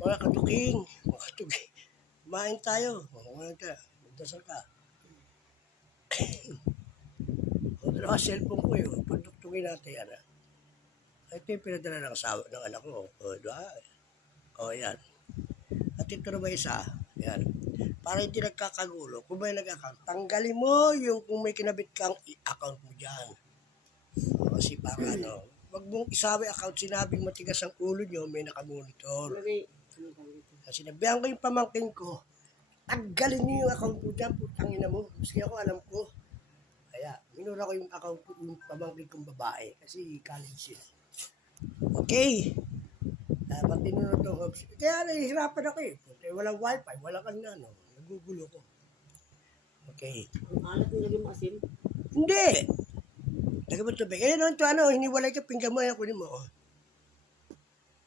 Mga katuging, kumain tayo. Kumain ka, magdasal ka. O, dalawa cellphone ko yun. Pagtuktugin natin yan. Ito yung pinadala ng asawa ng anak ko. O, diba? O, yan. At ito na ba isa? Yan. Para hindi nagkakagulo, kung may nag-account, tanggalin mo yung kung may kinabit kang i-account mo dyan. O, kasi para wag mong isabi account, sinabing matigas ang ulo nyo, may nakamonitor. Sinabihan ko yung pamangkin ko, tanggalin nyo yung account mo dyan, putang ina mo. Kasi ako alam ko. Kaya, minura ko yung account ko, yung pamangkin kong babae. Kasi college yun. Okay. Pati nunod ko. Kaya nahihirapan ako eh. Walang wifi, walang ano. Nagugulo ko. Okay. Ang alat ng lagay mo asin? Hindi. Lagay mo tubig. Eh, ito hiniwalay ka, pinggan mo yan, kunin mo. Oh.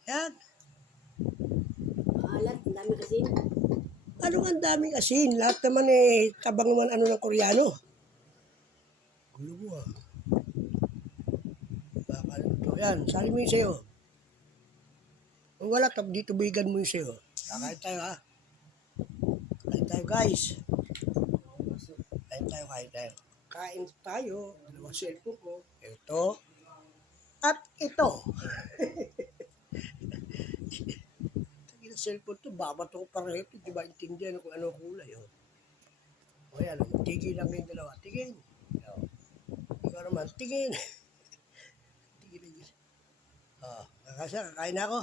Yan. Alat, ang dami asin. Ano ang daming asin? Lahat naman tabang naman ng Koreano. Gulo mo ah. Yan, sali mo yung sayo. Kung wala, dito bigan mo yung sayo. Kakain tayo ha. Kain tayo guys. Kain tayo. Kain tayo. Dalawang cellphone ko. Ito. At ito. Yung cellphone to, babato ko pareho. Di ba intindihan kung ano kulay. Oh. O yan, tigil lang yung dalawa. Tigil. Ikaw naman, tigil. Tigil. Kakain na ako.